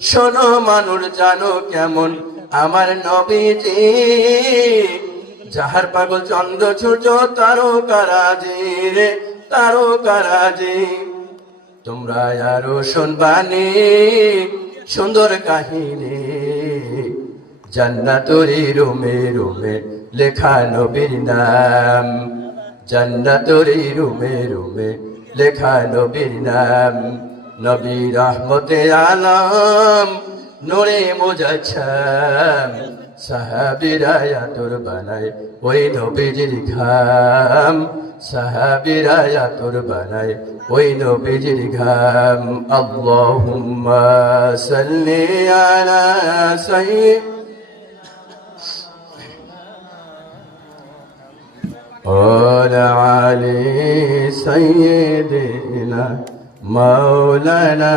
শোনো মানুষ জানো কেমন আমার নবীজি, যাহার পাগল চন্দ্র সূর্য তারকারাজি রে তারকারাজি। তোমরা আরো শুনবানি সুন্দর কাহিনী, জান্নাতুরি রুমে রুমে লেখা নবীর নাম, জান্নাতুরি রুমে রুমে লেখা নবীর নাম। নবী রহমতে আলম নূরে মুজাচ্ছম, সাহাবীরা আতর বানায় ওই নবীজির ঘাম, সাহাবীরা আতর বানায় ওই নবীজির ঘাম। আল্লাহুম্মা সাল্লি আলা সাইয়্যিদ ওয়ালা আলি সাইয়্যিদিনা মাওলানা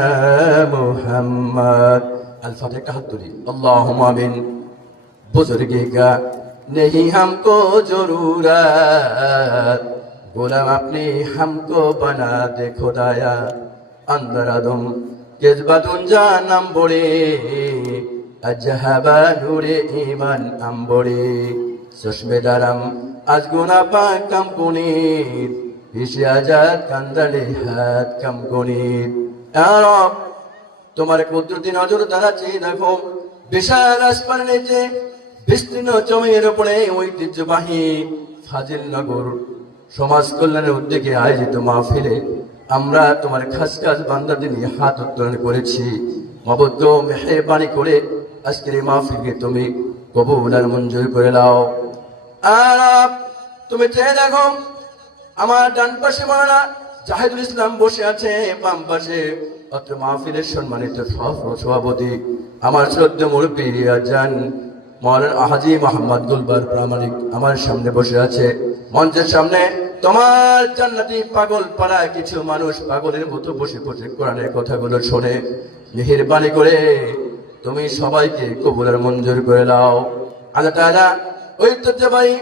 মুহাম্মদ। अल-फातिहा हाथ तुली। अल्लाहुम्मा आमीन। बुजुर्गी का नहीं हमको जरूरत, गुलाम अपने हमको बना दे खुदाया। अंदर आदम जज्बातुन जानम बड़े, अजहबा नूरे ईमान हम बड़े। चश्मे दारम आज गुना पाक कम कुनीत, इसे आजाद कंदले हाथ कम कुनीत। या रब তোমার কুদরতি নজর দ্বারা চেয়ে দেখো, বিশাল আসমান নিচে বিস্তীর্ণ জমির উপরে ঐতিহ্যবাহী ফাজিল নগর সমাজ কল্যাণের উদ্যোগে আয়োজিত মাহফিলে আমরা তোমার খাস খাস বান্দাদের নিয়ে হাত উত্তোলন করেছি। মবদ্দ মেহেরবানি করে আজকের এই মাহফিলকে তুমি কবুল আর মঞ্জুর করে নাও। আর তুমি চেয়ে দেখো, আমার ডান পাশে মাওলানা জাহিদুল ইসলাম বসে আছে, বাম পাশে অত্র মাহফিলের সম্মানিত সভাপতি আমার শ্রদ্ধা মুরব্বী রিয়াজান মাওলানা হাজী মোহাম্মদ গুলবার প্রামাণিক আমার সামনে বসে আছে। মঞ্চের সামনে তোমার জান্নাতি পাগল পাড়া কিছু মানুষ পাগলের মতো বসে বসে কোরআনের কথাগুলো শোনে। মেহেরবানি করে তুমি সবাইকে কবুল আর মঞ্জুর করে নাও। আল্লাহ তাআলা ঐতিহ্যবাহী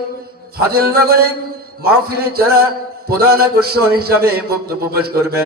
ফাজিল নগরী মাহফিলে যারা প্রধান আকর্ষণ হিসাবে বক্তব্য পেশ করবেন